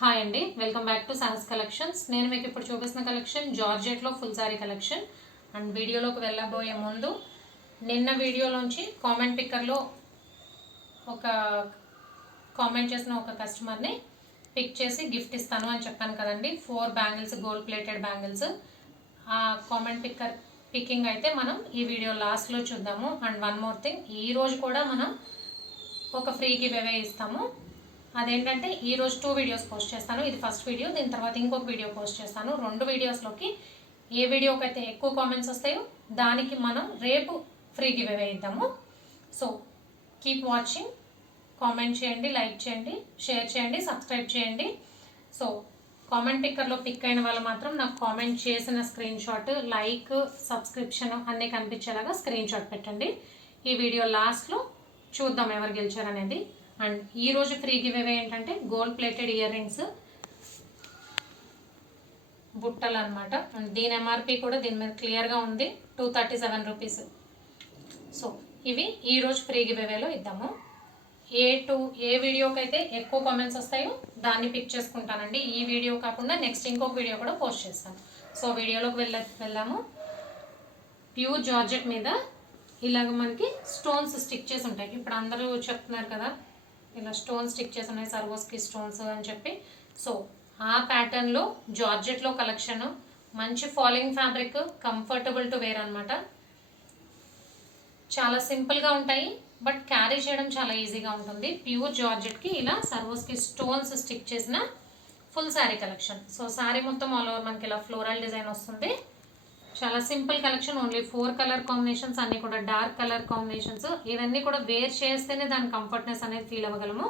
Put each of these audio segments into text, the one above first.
Hi అండి, welcome back to Sahas collections. నేను మీకు ఇప్పుడు చూపిస్తున్న కలెక్షన్ జార్జెట్లో ఫుల్ సారీ కలెక్షన్. అండ్ వీడియోలోకి వెళ్ళబోయే ముందు నిన్న వీడియోలోంచి కామెంట్ పిక్కర్లో ఒక కామెంట్ చేసిన ఒక కస్టమర్ని పిక్ చేసి గిఫ్ట్ ఇస్తాను అని చెప్పాను కదండి. 4 బ్యాంగిల్స్, గోల్డ్ ప్లేటెడ్ బ్యాంగిల్స్. ఆ కామెంట్ పిక్కర్ పికింగ్ అయితే మనం ఈ వీడియో లాస్ట్లో చూద్దాము. అండ్ వన్ మోర్ థింగ్, ఈరోజు కూడా మనం ఒక ఫ్రీ గివ్ అవే ఇస్తాము. అదేంటంటే ఈరోజు 2 వీడియోస్ పోస్ట్ చేస్తాను. ఇది ఫస్ట్ వీడియో, దీని తర్వాత ఇంకొక వీడియో పోస్ట్ చేస్తాను. 2 వీడియోస్లోకి ఏ వీడియోకి అయితే ఎక్కువ కామెంట్స్ వస్తాయో దానికి మనం రేపు ఫ్రీ గివ్ అవే ఇద్దాము. సో కీప్ వాచింగ్, కామెంట్ చేయండి, లైక్ చేయండి, షేర్ చేయండి, సబ్స్క్రైబ్ చేయండి. సో కామెంట్ పిక్కర్లో పిక్ అయిన వాళ్ళు మాత్రం నాకు కామెంట్ చేసిన స్క్రీన్ షాట్, లైక్, సబ్స్క్రిప్షన్ అన్నీ కనిపించేలాగా స్క్రీన్ షాట్ పెట్టండి. ఈ వీడియో లాస్ట్లో చూద్దాం ఎవరు గెలిచారనేది. అండ్ ఈరోజు ఫ్రీ గివ్ అవే ఏంటంటే గోల్డ్ ప్లేటెడ్ ఇయర్ రింగ్స్, బుట్టలు అనమాట. అండ్ దీని ఎంఆర్పి కూడా దీని మీద క్లియర్గా ఉంది, 237 రూపీస్. సో ఇవి ఈరోజు ఫ్రీ గివ్ అవేలో ఇద్దాము. ఏ వీడియోకి అయితే ఎక్కువ కామెంట్స్ వస్తాయో దాన్ని పిక్ చేసుకుంటానండి. ఈ వీడియో కాకుండా నెక్స్ట్ ఇంకొక వీడియో కూడా పోస్ట్ చేస్తాను. సో వీడియోలోకి వెళ్దాము. ప్యూర్ జార్జెట్ మీద ఇలాగ మనకి స్టోన్స్ స్టిక్ చేసి ఉంటాయి. ఇప్పుడు అందరూ చెప్తున్నారు కదా, ఇలా స్టోన్స్ స్టిక్ చేసి ఉన్నాయి, సర్వోస్కి స్టోన్స్ అని చెప్పి. సో ఆ ప్యాటర్న్లో జార్జెట్లో కలెక్షన్, మంచి falling fabric, comfortable to wear అనమాట. చాలా సింపుల్గా ఉంటాయి, బట్ క్యారీ చేయడం చాలా ఈజీగా ఉంటుంది. ప్యూర్ జార్జెట్కి ఇలా సర్వోస్కి స్టోన్స్ స్టిక్ చేసిన full sari collection. So sari మొత్తం ఆల్ ఓవర్ మనకి ఇలా ఫ్లోరల్ డిజైన్ వస్తుంది. చాలా simple collection, only 4 colour combinations, అన్నీ కూడా డార్క్ కలర్ కాంబినేషన్స్. ఇవన్నీ కూడా వేర్ చేస్తేనే దాని కంఫర్ట్నెస్ అనేది ఫీల్ అవ్వగలము.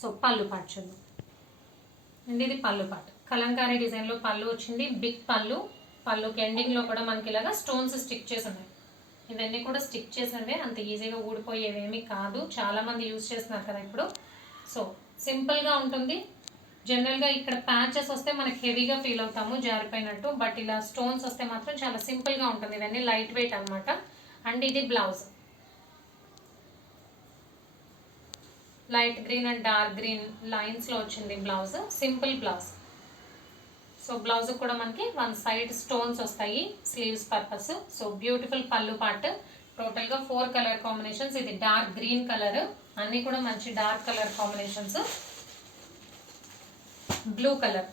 సో పళ్ళు పాటు చూద్దాం అండి. ఇది పళ్ళు పాటు, కలంకారీ డిజైన్లో పళ్ళు వచ్చింది. బిగ్ పళ్ళుకి ఎండింగ్లో కూడా మనకి ఇలాగా స్టోన్స్ స్టిక్ చేసి ఉన్నాయి. ఇవన్నీ కూడా స్టిక్ చేసినవే, అంత ఈజీగా ఊడిపోయేవేమీ కాదు. చాలామంది యూజ్ చేస్తున్నారు కదా ఇప్పుడు. సో సింపుల్గా ఉంటుంది. జనరల్గా ఇక్కడ ప్యాచెస్ వస్తే మనకి హెవీగా ఫీల్ అవుతాము, జారిపోయినట్టు. బట్ ఇలా స్టోన్స్ వస్తే మాత్రం చాలా సింపుల్గా ఉంటుంది. ఇవన్నీ లైట్ వెయిట్ అనమాట. అండ్ ఇది blouse, light green and dark green లైన్స్లో వచ్చింది blouse, simple blouse. So blouse కూడా మనకి 1 సైడ్ స్టోన్స్ వస్తాయి sleeves purpose. So beautiful pallu part. టోటల్గా 4 కలర్ కాంబినేషన్స్. ఇది డార్క్ గ్రీన్ కలర్, అన్నీ కూడా మంచి dark colour combinations. Blue colour,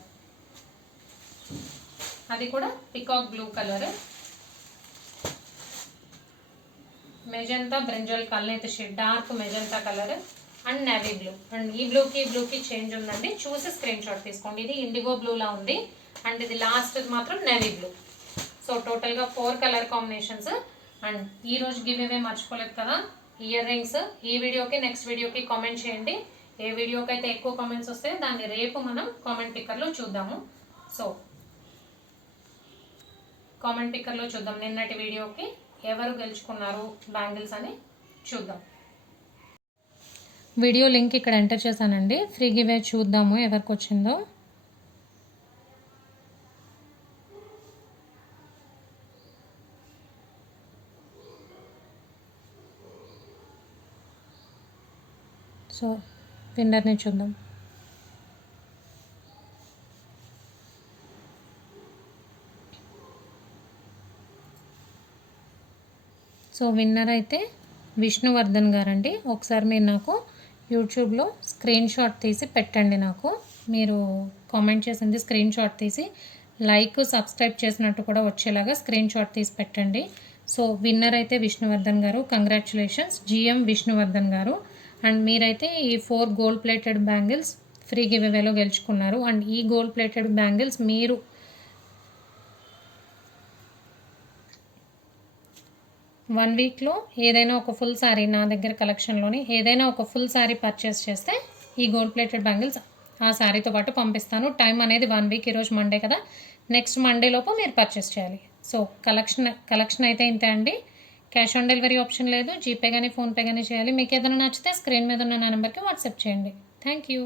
అది కూడా peacock blue colour. Magenta, brinjal కల్నేత shade, dark magenta colour and navy blue. And ఈ బ్లూకి చేంజ్ ఉందండి, చూసి స్క్రీన్ షాట్ తీసుకోండి. ఇది ఇండిగో బ్లూలా ఉంది. అండ్ ఇది లాస్ట్ మాత్రం నేవీ బ్లూ. సో టోటల్గా 4 కలర్ కాంబినేషన్స్. అండ్ ఈరోజు గివ్ అవే మర్చిపోలేదు కదా, ఇయర్ రింగ్స్. ఈ వీడియోకి నెక్స్ట్ వీడియోకి కామెంట్ చేయండి. ఏ వీడియోకి అయితే ఎక్కువ కామెంట్స్ వస్తే దాన్ని రేపు మనం కామెంట్ పిక్కర్లో చూద్దాము. సో కామెంట్ పిక్కర్లో చూద్దాం నిన్నటి వీడియోకి ఎవరు గెలుచుకున్నారు బ్యాంగిల్స్ అని చూద్దాం. వీడియో లింక్ ఇక్కడ ఎంటర్ చేశానండి. ఫ్రీ గివ్ అవే చూద్దాము ఎవరికి వచ్చిందో. సో విన్నర్ని చూద్దాం. సో విన్నర్ అయితే విష్ణువర్ధన్ గారండి. ఒకసారి మీరు నాకు యూట్యూబ్లో స్క్రీన్ షాట్ తీసి పెట్టండి. నాకు మీరు కామెంట్ చేసింది స్క్రీన్ షాట్ తీసి లైక్, సబ్స్క్రైబ్ చేసినట్టు కూడా వచ్చేలాగా స్క్రీన్ షాట్ తీసి పెట్టండి. సో విన్నర్ అయితే విష్ణువర్ధన్ గారు, కంగ్రాచులేషన్స్ జిఎం విష్ణువర్ధన్ గారు. అండ్ మీరైతే ఈ 4 గోల్డ్ ప్లేటెడ్ బ్యాంగిల్స్ ఫ్రీ గివ్ అవేలో గెలుచుకున్నారు. అండ్ ఈ గోల్డ్ ప్లేటెడ్ బ్యాంగిల్స్ మీరు 1 వీక్లో ఏదైనా ఒక ఫుల్ శారీ, నా దగ్గర కలెక్షన్లోని ఏదైనా ఒక ఫుల్ శారీ పర్చేస్ చేస్తే ఈ గోల్డ్ ప్లేటెడ్ బ్యాంగిల్స్ ఆ శారీతో పాటు పంపిస్తాను. టైం అనేది 1 వీక్. ఈరోజు మండే కదా, నెక్స్ట్ మండే లోపు మీరు పర్చేస్ చేయాలి. సో కలెక్షన్ అయితే ఇంతే అండి. క్యాష్ ఆన్ డెలివరీ ఆప్షన్ లేదు. జీపే కానీ ఫోన్పే కానీ చేయాలి. మీకు ఏదైనా నచ్చితే స్క్రీన్ మీద ఉన్న నా నెంబర్కి వాట్సాప్ చేయండి. Thank you.